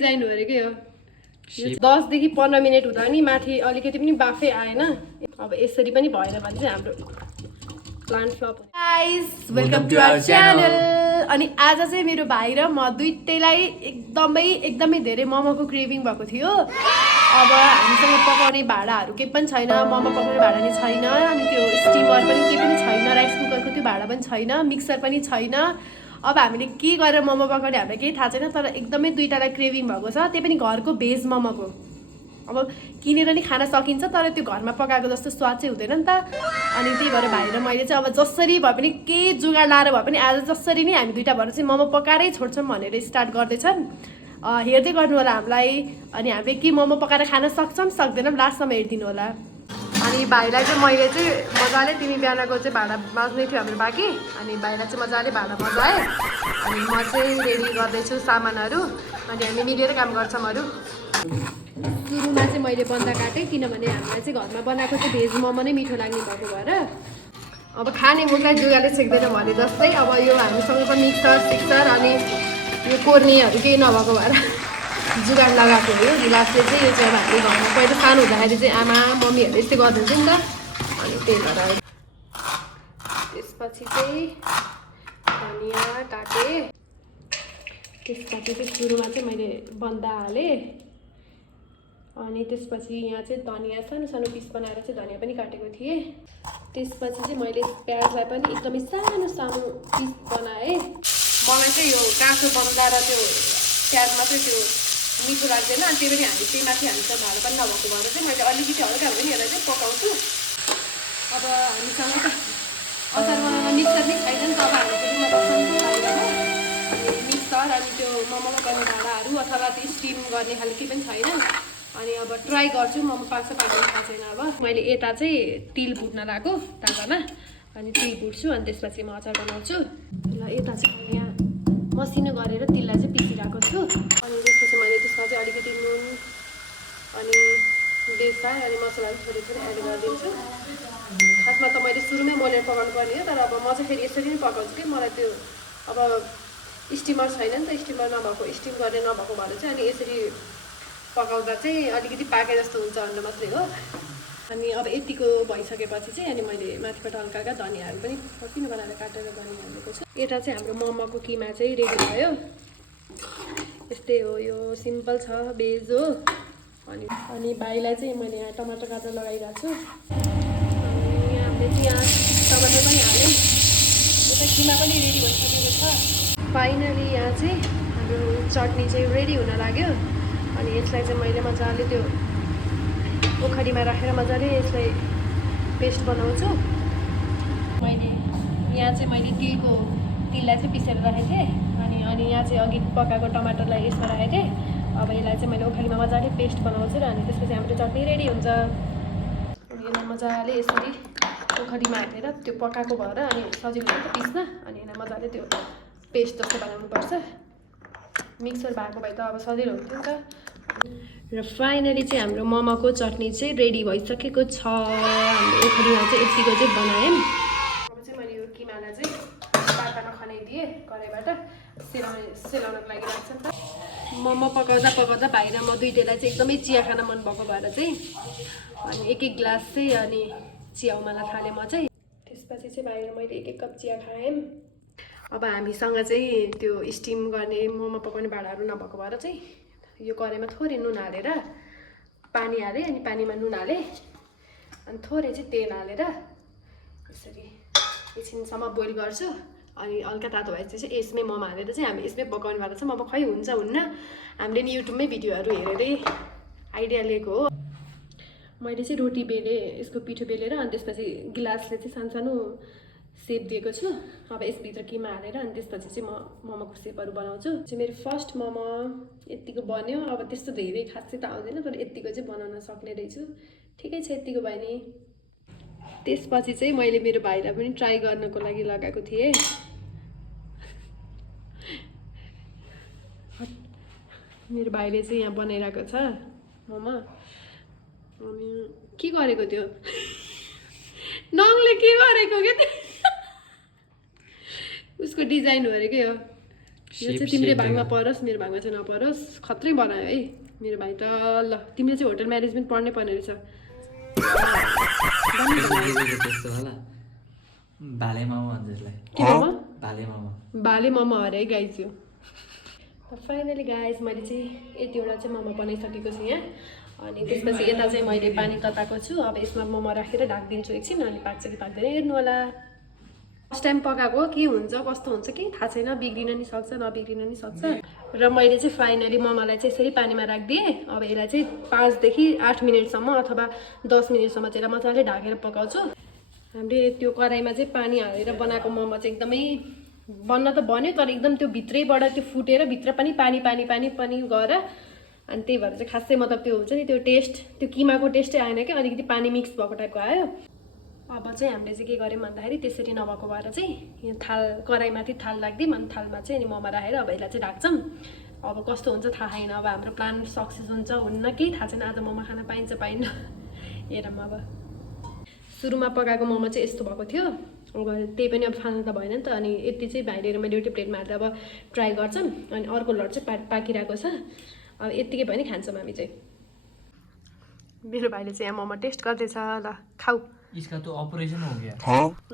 design हो अरे के हो 10 देखि 15 मिनेट हुँदा नि माथि अलिकति पनि बाफै आएन अब यसरी पनि भएन भने चाहिँ हाम्रो plant flop guys welcome to our channel अनि आज चाहिँ मेरो भाइ र म दुईटैलाई एकदमै धेरै मोमोको क्रेभिङ भएको थियो अब हामीसँग पकाउने भाँडाहरू केही पनि छैन मोमो पकाउने भाँडा नि छैन अनि त्यो स्टिमर पनि केही पनि छैन राइस कुकरको त्यो भाँडा पनि छैन मिक्सर पनि छैन अब हामीले के गरेर मोमो पकाउने हामीलाई केही थाहा छैन तर एकदमै दुईटालाई क्रेभिङ भएको छ त्यही पनि घरको भेज मोमोको अब किनेर नि खान सकिन्छ तर त्यो घरमा पकाएको जस्तो स्वाद चाहिँ हुँदैन नि त अनि त्यही भएर भाइ र मैले चाहिँ अब जसरी भए पनि केही जुगाड लाएर भए पनि आज जसरी नै हामी दुईटा भएर चाहिँ मोमो पकाएरै छोड्छौँ भनेर स्टार्ट गर्दैछन् हेर्दै गर्नु होला हामीलाई अनि हामीले के मोमो पकाएर खान सक्छौँ सक्दैनौँ लास्टसम्म हेरिदिनु होला अनि भाइलाई चाहिँ मैले चाहिँ मजाले तिमी बिहानको चाहिँ भाँडा माझ्नै थियो हाम्रो बाँकी अनि भाइलाई चाहिँ मजाले भाँडा मजाएँ अनि म चाहिँ रेडी गर्दैछु सामानहरू अनि हामी मिलेर काम गर्छौँ अरू सुरुमा चाहिँ मैले बन्दा काटेँ किनभने हामीलाई चाहिँ घरमा बनाएको चाहिँ भेज मोमो नै मिठो लाग्ने भएको भएर अब खाने मुखलाई जुगाले छेक्दैन भने जस्तै अब यो हामीसँग पनि मिक्सर अनि यो कोर्नेहरू केही नभएको भएर जुगाड लगाएको हो गिलासले चाहिँ यो चाहिँ अब हामीले घरमा पहिला सानो हुँदाखेरि चाहिँ आमा मम्मीहरूले यस्तै गरिदिन्थ्यो नि त अनि त्यही भएर त्यसपछि चाहिँ धनियाँ काटेँ त्यसपछि चाहिँ सुरुमा चाहिँ मैले बन्दा हालेँ अनि त्यसपछि यहाँ चाहिँ धनियाँ सानो सानो पिस बनाएर चाहिँ धनियाँ पनि काटेको थिएँ त्यसपछि चाहिँ मैले प्याजलाई पनि एकदमै सानो सानो पिस बनाएँ मलाई चाहिँ यो काँचो बन्दा र त्यो प्याजमा चाहिँ त्यो मिठो लाग्दैन अनि त्यही पनि हामी त्यही माथि हाल्छ भाँडा पनि नभएको भएर चाहिँ मैले अलिकति हल्का हुन्छ नि यसलाई चाहिँ पकाउँछु अब हामीसँग त अचार बनाउन मिक्सर नै छैन नि त अब हामी पनि अनि मिक्सर अनि त्यो मोमो गर्ने भाँडाहरू अथवा त्यो स्टिम गर्ने खाले केही पनि छैन अनि अब ट्राई गर्छु मोमो पाक्छ पाक्दैन थाहा छैन अब मैले यता चाहिँ तिल भुट्न लगाएको ताकामा अनि तिल भुट्छु अनि त्यसपछि म अचार बनाउँछु ल यता चाहिँ मैले यहाँ मसिनो गरेर तिललाई चाहिँ पिसिरहेको छु अनि त्यसपछि मैले त्यसमा चाहिँ अलिकति नुन अनि बेसार अनि मसलाहरू थोरै थोरै एड गरिदिन्छु खासमा त मैले सुरुमै मोलेर पकाउनु पर्ने हो तर अब म चाहिँ फेरि यसरी नै पकाउँछु कि मलाई त्यो अब स्टिमर छैन नि त स्टिमर नभएको स्टिम गर्ने नभएको भएर चाहिँ अनि यसरी पकाउँदा चाहिँ अलिकति पाके जस्तो हुन्छ भनेर मात्रै हो अनि अब यतिको भइसकेपछि चाहिँ अनि मैले माथिबाट हल्का हल्का धनियाँहरू पनि फर्किनु बनाएर काटेर गर्ने हालेको छु यता चाहिँ हाम्रो मोमोको किमा चाहिँ रेडी भयो यस्तै हो यो सिम्पल छ भेज हो अनि भाइलाई चाहिँ मैले यहाँ टमाटर गाजर लगाइरहेको छु अनि हामीले चाहिँ यहाँ टमाटर पनि हालेँ यता किमा पनि रेडी भइसकेको छ फाइनली यहाँ चाहिँ हाम्रो चटनी चाहिँ रेडी हुन लाग्यो अनि यसलाई चाहिँ मैले मजाले त्यो ओखरीमा राखेर मजाले यसलाई पेस्ट बनाउँछु मैले यहाँ चाहिँ मैले तिललाई चाहिँ पिसेर राखेको थिएँ अनि यहाँ चाहिँ अघि पकाएको टमाटरलाई यसमा राखेको थिएँ अब यसलाई चाहिँ मैले ओखरीमा मजाले पेस्ट बनाउँछु र अनि त्यसपछि हाम्रो चटनी रेडी हुन्छ अनि यसलाई मजाले यसरी ओखरीमा हालेर त्यो पकाएको भएर अनि सजिलो हुन्छ पिस्न अनि यसलाई मजाले त्यो पेस्ट जस्तो बनाउनुपर्छ मिक्सर भएको भए त अब सजिलो हुन्थ्यो नि त र फाइनली चाहिँ हाम्रो मोमोको चटनी चाहिँ रेडी भइसकेको छ हाम्रो ओखरीमा चाहिँ यतिको चाहिँ बनायौँ अब चाहिँ मैले यो किमालाई चाहिँ पातामा खनाइदिएँ कराईबाट सेलाउनको लागि लाग्छ नि त मोमो पकाउँदा भाइ र म दुईटैलाई चाहिँ एकदमै चिया खान मन भएको भएर चाहिँ अनि एक ग्लास चाहिँ अनि चिया उमाल्न थालेँ म चाहिँ त्यसपछि चाहिँ भाइ र मैले एक कप चिया खायौँ अब हामीसँग चाहिँ त्यो स्टिम गर्ने मोमो पकाउने भाँडाहरू नभएको भएर चाहिँ यो कराईमा थोरै नुन हालेर पानी हालेँ अनि पानीमा नुन हालेँ अनि थोरै चाहिँ तेल हालेर यसरी एकछिनसम्म बोइल गर्छु अनि हल्का तातो भएपछि चाहिँ यसमै मोमो हालेर चाहिँ हामी यसमै पकाउने भएर चाहिँ मोमो खै हुन्छ हुन्न हामीले नि युट्युबमै भिडियोहरू हेरेरै आइडिया लिएको हो मैले चाहिँ रोटी बेलेँ यसको पिठो बेलेर अनि त्यसपछि गिलासले चाहिँ सानो सानो सेप दिएको छु अब यसभित्र किमा हालेर अनि त्यसपछि चाहिँ म मोमोको सेपहरू बनाउँछु चाहिँ मेरो फर्स्ट मोमो यतिको बन्यो अब त्यस्तो धेरै खासै त आउँदैन तर यतिको चाहिँ बनाउन सक्ने रहेछु ठिकै छ यतिको भयो नि त्यसपछि चाहिँ मैले मेरो भाइलाई पनि ट्राई गर्नको लागि लगाएको थिएँ मेरो भाइले चाहिँ यहाँ बनाइरहेको छ मोमो के गरेको थियो नङले के गरेको के उसको डिजाइन हो अरे के हो यो चाहिँ तिम्रो भागमा परोस् मेरो भागमा चाहिँ नपरोस् खत्रै बनायो है मेरो भाइ त ल तिमीले चाहिँ होटल म्यानेजमेन्ट पढ्नै पर्ने रहेछ भाले मामा भन्छ यसलाई के मामा भाले मामा भाले मामा अरे है गाइज यो फाइनली गाइज मैले चाहिँ यतिवटा चाहिँ मोमो बनाइसकेको छु यहाँ अनि त्यसपछि यता चाहिँ मैले पानी तताएको छु अब यसमा मोमो राखेर ढाकिदिन्छु एकछिन अनि पाक्छ कि पाक्दैन हेर्नु होला फर्स्ट टाइम पकाएको के हुन्छ कस्तो हुन्छ कि थाहा छैन बिग्रिन नि सक्छ नबिग्रिन नि सक्छ र मैले चाहिँ फाइनली मोमोलाई चाहिँ यसरी पानीमा राखिदिएँ अब यसलाई चाहिँ 5 देखि 8 मिनटसम्म अथवा 10 मिनटसम्म चाहिँ मजाले ढाकेर पकाउँछु हामीले त्यो कराईमा चाहिँ पानी हालेर बनाएको मोमो चाहिँ एकदमै बन्न त बन्यो तर एकदम त्यो भित्रैबाट त्यो फुटेर भित्र पनि पानी पानी पानी पनि गएर अनि त्यही भएर चाहिँ खासै मतलब त्यो हुन्छ नि त्यो टेस्ट त्यो किमाको टेस्टै आएन कि अलिकति पानी मिक्स भएको टाइपको आयो अब चाहिँ हामीले चाहिँ के गर्यौँ भन्दाखेरि त्यसरी नभएको भएर चाहिँ यो थाल कराईमाथि थाल राखिदिउँ अनि थालमा चाहिँ अनि मोमो राखेर अब यसलाई चाहिँ ढाक्छौँ अब कस्तो हुन्छ थाहा छैन अब हाम्रो प्लान सक्सेस हुन्छ हुन्न केही थाहा छैन आज मोमो खान पाइन्छ पाइन्न हेरौँ अब सुरुमा पकाएको मोमो चाहिँ यस्तो भएको थियो अब त्यही पनि अब खानु त भएन नि त अनि यति चाहिँ भाइले मैले एउटै प्लेटमा हालेर अब ट्राई गर्छौँ अनि अर्को लट चाहिँ पाकिरहेको छ अब यत्तिकै पनि खान्छौँ हामी चाहिँ मेरो भाइले चाहिँ यहाँ मोमो टेस्ट गर्दैछ ल खाऊ इसका तो अपरेसन हो गया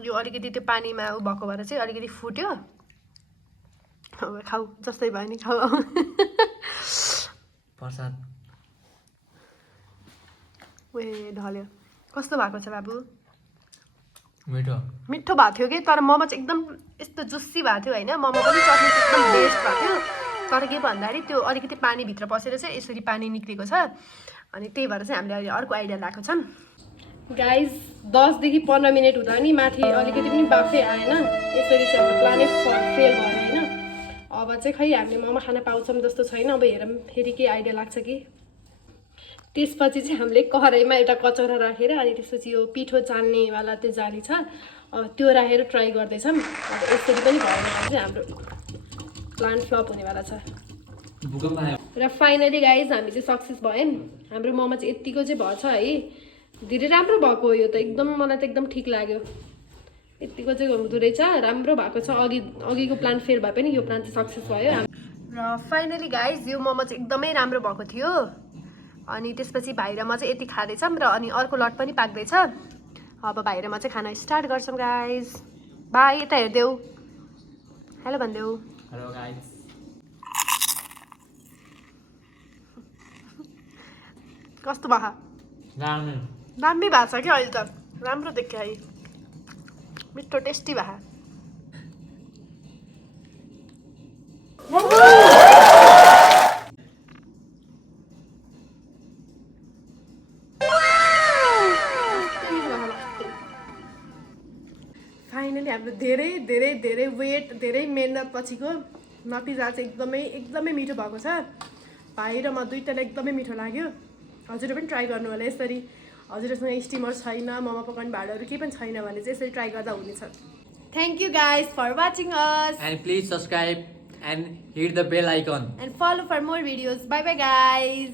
यो अलिकति त्यो पानीमा उ भएको भएर चाहिँ अलिकति फुट्यो अब खाऊ जस्तै भयो नि खाऊ प्रसाद ए ढल्यो कस्तो भएको छ बाबु मिठो मिठो भएको थियो कि तर मोमो चाहिँ एकदम यस्तो जुस्सी भएको थियो होइन मोमो पनि चटनी चाहिँ एकदम बेस्ट भएको थियो तर के भन्दाखेरि त्यो अलिकति पानीभित्र पसेर चाहिँ यसरी पानी निक्लेको छ अनि त्यही भएर चाहिँ हामीले अहिले अर्को आइडिया लगाएको छौँ गाइज 10 देखि 15 मिनट हुँदा नि माथि अलिकति पनि बाफै आएन यसरी चाहिँ हाम्रो प्लानै फेल भयो होइन अब चाहिँ खै हामीले मोमो खान पाउँछौँ जस्तो छैन अब हेरौँ फेरि के आइडिया लाग्छ कि त्यसपछि चाहिँ हामीले कराईमा एउटा कचौरा राखेर अनि त्यसपछि यो पिठो चाल्नेवाला त्यो जाली छ त्यो राखेर ट्राई गर्दैछौँ अब यसरी पनि भयो भने चाहिँ हाम्रो प्लान फ्लप हुनेवाला छ र फाइनली गाइज हामी चाहिँ सक्सेस भयौँ हाम्रो मोमो चाहिँ यत्तिको चाहिँ भएछ है धेरै राम्रो भएको यो त एकदम मलाई त एकदम ठिक लाग्यो यत्तिको चाहिँ हुँदो रहेछ राम्रो भएको छ अघिको प्लान फेल भए पनि यो प्लान चाहिँ सक्सेस भयो र फाइनली गाइज यो मोमो चाहिँ एकदमै राम्रो भएको थियो अनि त्यसपछि भाइ र म चाहिँ यति खाँदैछौँ र अनि अर्को लट पनि पाक्दैछ अब भाइ र म चाहिँ खाना स्टार्ट गर्छौँ गाइज बाई यता हेरिदेऊ हेलो भनिदेऊ हेलो गाइस कस्तो भयो दामी भएको छ क्या अहिले त राम्रो देख्यो है मिठो टेस्टी भयो फाइनली हाम्रो धेरै धेरै धेरै वेट धेरै मेहनत पछिको नतिजा चाहिँ एकदमै मिठो भएको छ भाइ र म दुईटालाई एकदमै मिठो लाग्यो हजुरले पनि ट्राई गर्नु होला यसरी हजुरसँग स्टिमर छैन मोमो पकाउने भाँडाहरू केही पनि छैन भने चाहिँ यसरी ट्राई गर्दा हुनेछ thank you guys for watching us and please subscribe and hit the bell icon and follow for more videos bye bye guys